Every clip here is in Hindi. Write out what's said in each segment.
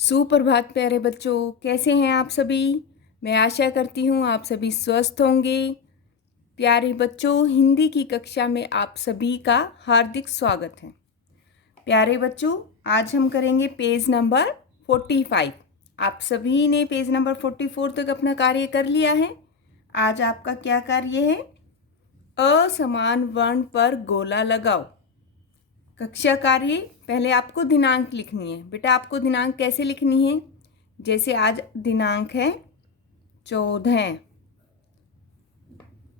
सुप्रभात प्यारे बच्चों, कैसे हैं आप सभी। मैं आशा करती हूँ आप सभी स्वस्थ होंगे। प्यारे बच्चों, हिंदी की कक्षा में आप सभी का हार्दिक स्वागत है। प्यारे बच्चों, आज हम करेंगे पेज नंबर 45। आप सभी ने पेज नंबर 44 तक अपना कार्य कर लिया है। आज आपका क्या कार्य है? असमान वर्ण पर गोला लगाओ। कक्षा कार्य, पहले आपको दिनांक लिखनी है। बेटा आपको दिनांक कैसे लिखनी है? जैसे आज दिनांक है 14।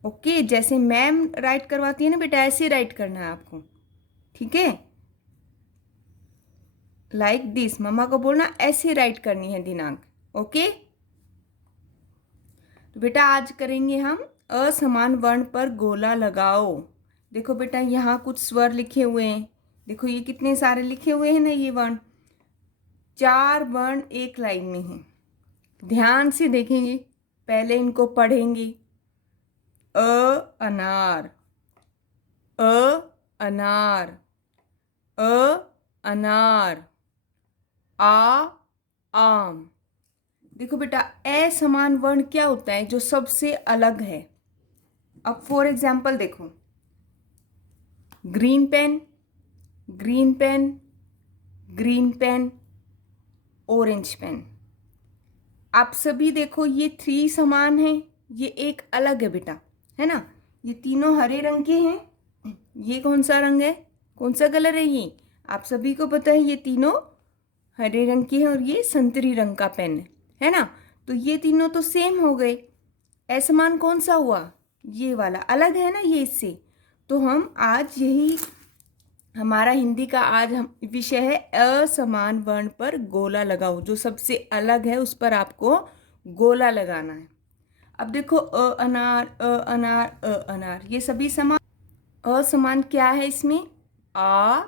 ओके, जैसे मैम राइट करवाती है ना बेटा, ऐसे राइट करना है आपको। ठीक है, लाइक दिस। मम्मा को बोलना ऐसे राइट करनी है दिनांक। ओके, तो बेटा आज करेंगे हम असमान वर्ण पर गोला लगाओ। देखो बेटा, यहाँ कुछ स्वर लिखे हुए हैं। देखो ये कितने सारे लिखे हुए हैं ना, ये वर्ण। 4 वर्ण एक लाइन में हैं। ध्यान से देखेंगे, पहले इनको पढ़ेंगे। अ अनार, अ अनार, अ अनार, आ आम। देखो बेटा, असमान वर्ण क्या होता है? जो सबसे अलग है। अब फॉर एग्जाम्पल देखो, green pen, green pen, green pen, orange pen. आप सभी देखो, ये 3 समान हैं, ये एक अलग है बेटा, है ना। ये तीनों हरे रंग के हैं। ये कौन सा रंग है? कौन सा कलर है ये? आप सभी को पता है, ये तीनों हरे रंग की है और ये संतरी रंग का पेन है ना। तो ये तीनों तो सेम हो गए। असमान कौन सा हुआ? ये वाला अलग है ना ये इससे। तो हम आज यही, हमारा हिंदी का आज हम विषय है असमान वर्ण पर गोला लगाओ। जो सबसे अलग है उस पर आपको गोला लगाना है। अब देखो, अनार, अनार, अनार, ये सभी समान। असमान क्या है इसमें? आ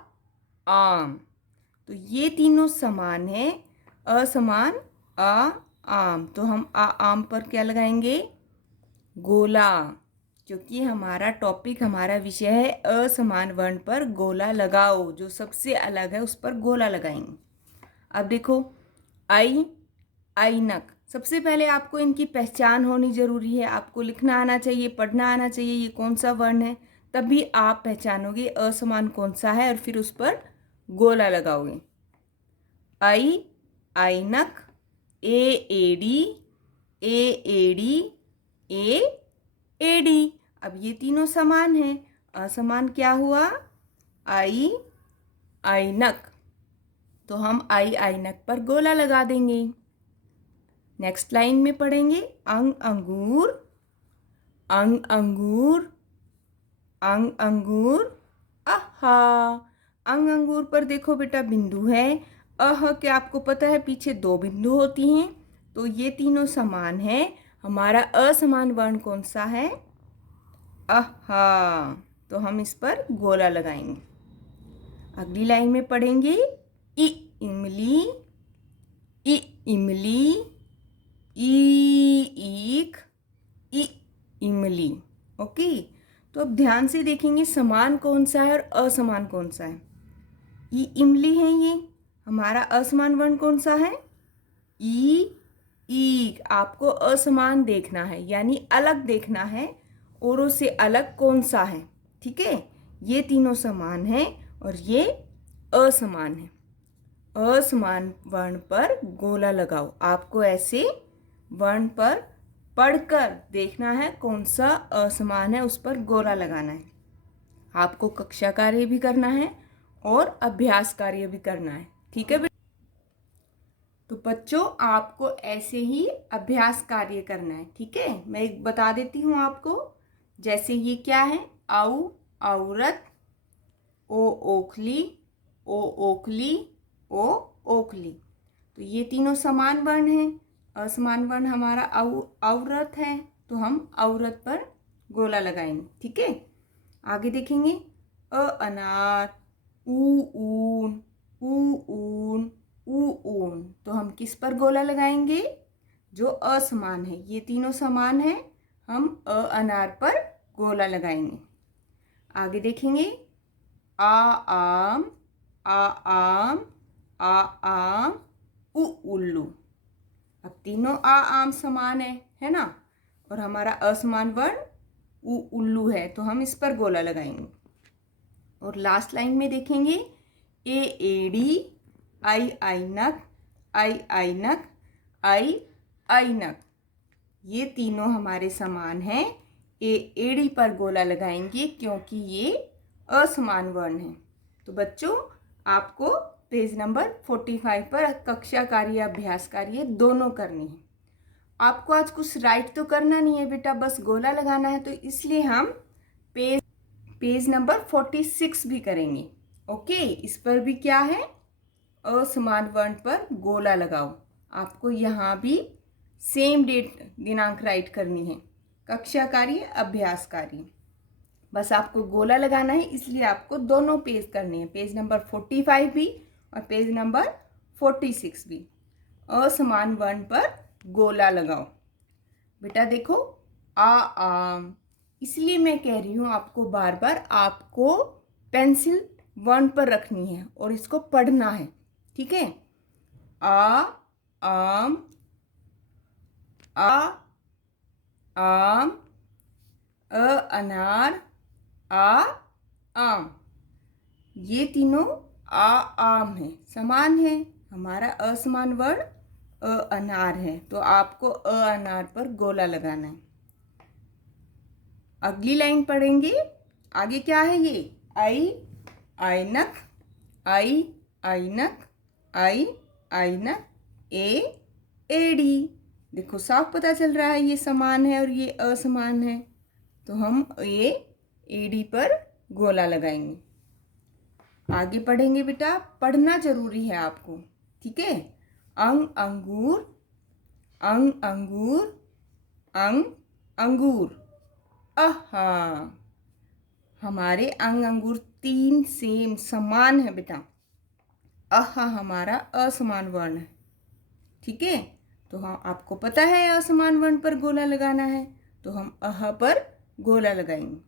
आम। तो ये तीनों समान है। असमान आ आम, तो हम आ आम पर क्या लगाएंगे? गोला। क्योंकि हमारा टॉपिक, हमारा विषय है असमान वर्ण पर गोला लगाओ। जो सबसे अलग है उस पर गोला लगाएंगे। अब देखो, आई, ऐनक। सबसे पहले आपको इनकी पहचान होनी जरूरी है। आपको लिखना आना चाहिए, पढ़ना आना चाहिए, ये कौन सा वर्ण है। तभी आप पहचानोगे असमान कौन सा है और फिर उस पर गोला लगाओगे। आई, ऐनक, ए एडी, ए एडी, ए एडी। अब ये तीनों समान हैं। असमान क्या हुआ? आई ऐनक। तो हम आई ऐनक पर गोला लगा देंगे। नेक्स्ट लाइन में पढ़ेंगे, अंग अंगूर, अंग अंगूर, अंग अंगूर, अहा। अंग अंगूर पर देखो बेटा, बिंदु है। अह के आपको पता है पीछे 2 बिंदु होती हैं। तो ये तीनों समान है। हमारा असमान वर्ण कौन सा है? अहा। तो हम इस पर गोला लगाएंगे। अगली लाइन में पढ़ेंगे, इ इमली, इ इमली, ई ईख, इ इमली। ओके, तो अब ध्यान से देखेंगे समान कौन सा है और असमान कौन सा है। ई इमली है ये। हमारा असमान वर्ण कौन सा है? ई ईक। आपको असमान देखना है, यानी अलग देखना है। औरों से अलग कौन सा है। ठीक है, ये तीनों समान हैं और ये असमान है। असमान वर्ण पर गोला लगाओ। आपको ऐसे वर्ण पर पढ़कर देखना है कौन सा असमान है, उस पर गोला लगाना है। आपको कक्षा कार्य भी करना है और अभ्यास कार्य भी करना है। ठीक है। तो बच्चों, आपको ऐसे ही अभ्यास कार्य करना है। ठीक है, मैं एक बता देती हूँ आपको। जैसे ये क्या है? औ औरत, ओ ओखली, ओ ओखली, ओ ओखली। तो ये तीनों समान वर्ण हैं। असमान वर्ण हमारा औरत है, तो हम औरत पर गोला लगाएंगे। ठीक है, आगे देखेंगे, अ अनार, ऊ ऊन, ऊ ऊन, ऊ ऊन। तो हम किस पर गोला लगाएंगे? जो असमान है। ये तीनों समान है, हम अनार पर गोला लगाएंगे। आगे देखेंगे, आ आम, आ आम, आ आम, उ उल्लू। अब तीनों आ आम समान है ना, और हमारा असमान वर्ण उ उल्लू है, तो हम इस पर गोला लगाएंगे। और लास्ट लाइन में देखेंगे ए एड़ी, आई ऐनक, आई ऐनक, आई ऐनक। ये तीनों हमारे समान हैं। ए एड़ी पर गोला लगाएंगे क्योंकि ये असमान वर्ण है। तो बच्चों, आपको पेज नंबर 45 पर कक्षा कार्य अभ्यास कार्य दोनों करनी है। आपको आज कुछ राइट तो करना नहीं है बेटा, बस गोला लगाना है, तो इसलिए हम पेज नंबर 46 भी करेंगे। ओके, इस पर भी क्या है, असमान वर्ण पर गोला लगाओ। आपको यहाँ भी सेम डेट दिनांक राइट करनी है, कक्षा कार्य अभ्यास कार्य। बस आपको गोला लगाना है, इसलिए आपको दोनों पेज करने हैं, पेज नंबर 45 भी और पेज नंबर 46 भी। असमान वर्ण पर गोला लगाओ। बेटा देखो, आम, इसलिए मैं कह रही हूँ आपको बार बार, आपको पेंसिल वर्ण पर रखनी है और इसको पढ़ना है, ठीक है। आम, आम, अनार, आम। ये तीनों आम है, समान है। हमारा असमान वर्ण अनार है, तो आपको अनार पर गोला लगाना है। अगली लाइन पढ़ेंगे, आगे क्या है ये, आई ऐनक, आई ऐनक, आई ऐनक, ए एड़ी। देखो साफ पता चल रहा है ये समान है और ये असमान है, तो हम ये एड़ी पर गोला लगाएंगे। आगे पढ़ेंगे बेटा, पढ़ना जरूरी है आपको, ठीक है। अंग अंगूर, अंग अंगूर, अंग अंगूर। आहा, हमारे अंग अंगूर तीन सेम समान है बेटा। आहा हमारा असमान वर्ण है, ठीक है। तो हाँ, आपको पता है असमान वर्ण पर गोला लगाना है, तो हम अह पर गोला लगाएंगे।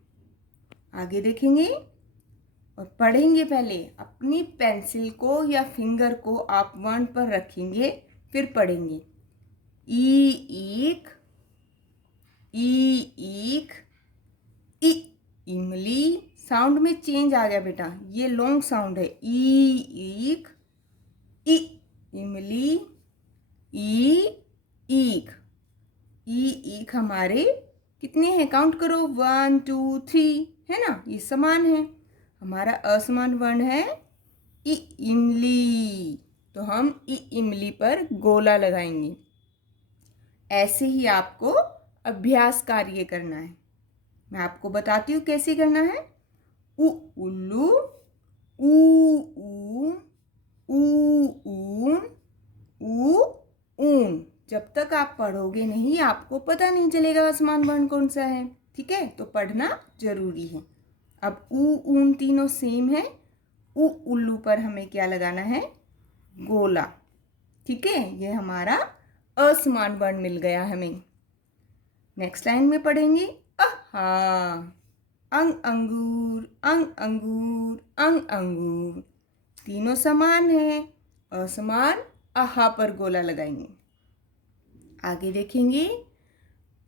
आगे देखेंगे और पढ़ेंगे। पहले अपनी पेंसिल को या फिंगर को आप वर्ण पर रखेंगे, फिर पढ़ेंगे। ईख, ईख, इमली। साउंड में चेंज आ गया बेटा, ये लॉन्ग साउंड है। ईख, इमली, ईख। ईख हमारे कितने हैं, काउंट करो, 1 2 3, है ना, ये समान है। हमारा असमान वर्ण है इमली, तो हम इमली पर गोला लगाएंगे। ऐसे ही आपको अभ्यास कार्य करना है। मैं आपको बताती हूँ कैसे करना है। उल्लू, ऊन, ऊन। जब तक आप पढ़ोगे नहीं, आपको पता नहीं चलेगा असमान वर्ण कौन सा है, ठीक है। तो पढ़ना जरूरी है। अब ऊन तीनों सेम है, उल्लू पर हमें क्या लगाना है, गोला, ठीक है। ये हमारा असमान वर्ण मिल गया हमें। नेक्स्ट लाइन में पढ़ेंगे, आहा, अंग अंगूर, अंग अंगूर, अंग अंगूर। तीनों समान है, असमान आहा पर गोला लगाएंगे। आगे देखेंगे,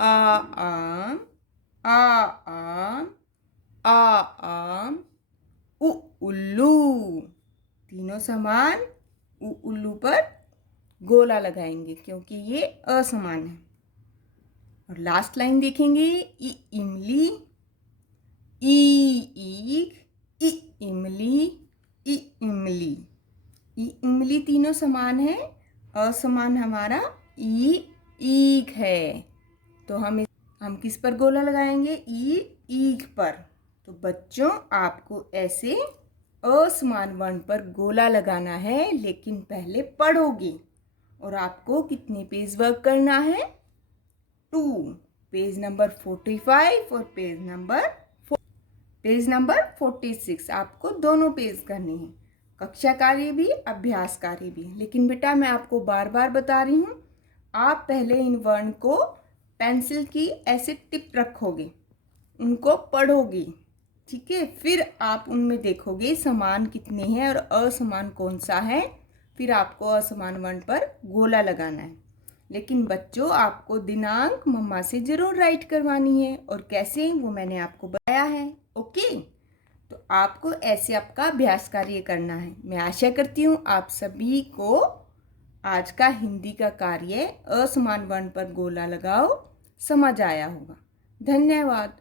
आम, आम, आम, उल्लू। तीनों समान, उल्लू पर गोला लगाएंगे क्योंकि ये असमान है। और लास्ट लाइन देखेंगे, इमली, ईख, इमली, इमली। इमली तीनों समान है, असमान हमारा ईख है। तो हम किस पर गोला लगाएंगे, ईख पर। तो बच्चों, आपको ऐसे असमान वर्ण पर गोला लगाना है, लेकिन पहले पढ़ोगे। और आपको कितने पेज वर्क करना है, 2, पेज नंबर 45 और पेज नंबर 46। आपको दोनों पेज करने हैं, कक्षा कार्य भी अभ्यास कार्य भी। लेकिन बेटा मैं आपको बार बार बता रही हूँ, आप पहले इन वर्ण को पेंसिल की ऐसे टिप रखोगे, उनको पढ़ोगे, ठीक है। फिर आप उनमें देखोगे समान कितने हैं और असमान कौन सा है, फिर आपको असमान वर्ण पर गोला लगाना है। लेकिन बच्चों, आपको दिनांक मम्मा से ज़रूर राइट करवानी है, और कैसे वो मैंने आपको बताया है। ओके, तो आपको ऐसे आपका अभ्यास कार्य करना है। मैं आशा करती हूँ आप सभी को आज का हिंदी का कार्य असमान वर्ण पर गोला लगाओ समझ आया होगा। धन्यवाद।